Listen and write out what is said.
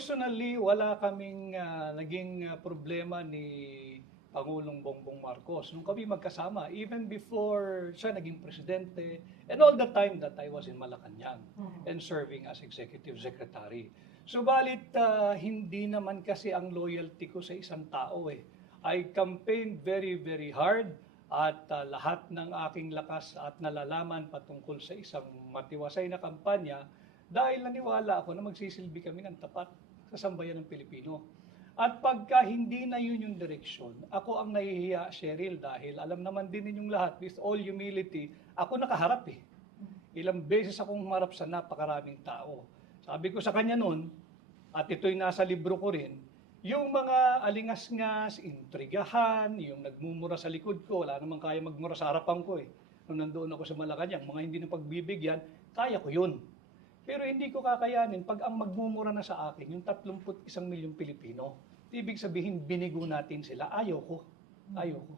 personally, wala kaming ah, naging ah, problema ni Pangulong Bongbong Marcos nung kami magkasama, even before siya naging presidente, and all the time that I was in Malacanang and serving as executive secretary. Subalit, ah, hindi naman kasi ang loyalty ko sa isang tao eh. I campaigned very, very hard at ah, lahat ng aking lakas at nalalaman patungkol sa isang matiwasay na kampanya dahil naniwala ako na magsisilbi kami ng tapat sa sambayan ng Pilipino. At pagka hindi na yun yung direksyon, ako ang nahihiya, Cheryl, dahil alam naman din ninyong lahat, with all humility, ako nakaharap eh. Ilang beses akong humarap sa napakaraming tao. Sabi ko sa kanya noon, at ito'y nasa libro ko rin, yung mga alingas-ngas, intrigahan, yung nagmumura sa likod ko, wala namang kaya magmura sa harapan ko eh. Nung nandoon ako sa Malacanang, mga hindi na pagbibigyan, kaya ko yun. Pero hindi ko kakayanin pag ang magmumura na sa akin, yung 31 milyong Pilipino. Ibig sabihin, binigo natin sila. Ayaw ko. Ayaw ko.